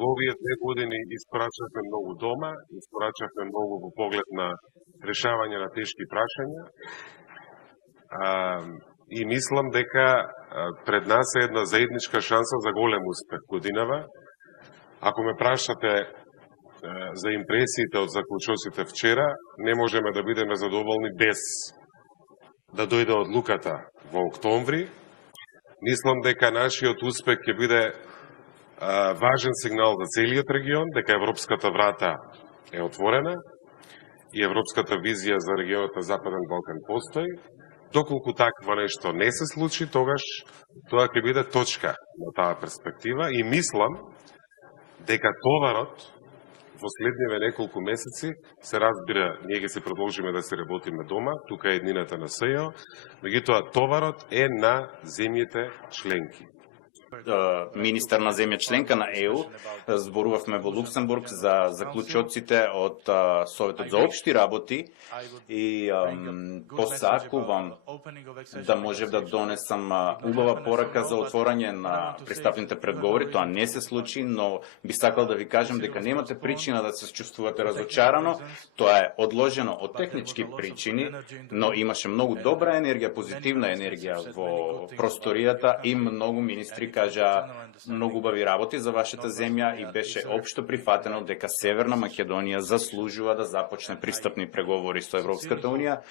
Во овие 2 години испорачавме многу дома, испорачавме многу во поглед на решавање на тешки прашања. И мислам дека пред нас е една заедничка шанса за голем успех годинава. Ако ме прашате за импресиите од заклучоците вчера, не можеме да бидеме задоволни без да дојде одлуката во октомври. Мислам дека нашиот успех ќе биде важен сигнал за целиот регион, дека европската врата е отворена и европската визија за регионот на Западен Балкан постои. Доколку такво нешто не се случи, тогаш тоа ќе биде точка на таа перспектива и мислам дека товарот во следниве неколку месеци, се разбира, ние ќе се продолжиме да се работиме дома, тука е еднината на СЈО, меѓутоа товарот е на земјите членки. Министар на земја членка на ЕУ, зборувавме во Луксембург за заклучоците од Советот за општи работи и посакувам да можев да донесам убава порака за отворање на пристапните предговори. Тоа не се случи, но би сакал да ви кажам дека немате причина да се чувствувате разочарано. Тоа е одложено од технички причини, но имаше многу добра енергија, позитивна енергија во просторијата и многу министри кажа многу убави работи за вашата земја и беше општо прифатено дека Северна Македонија заслужува да започне пристапни преговори со Европската Унија.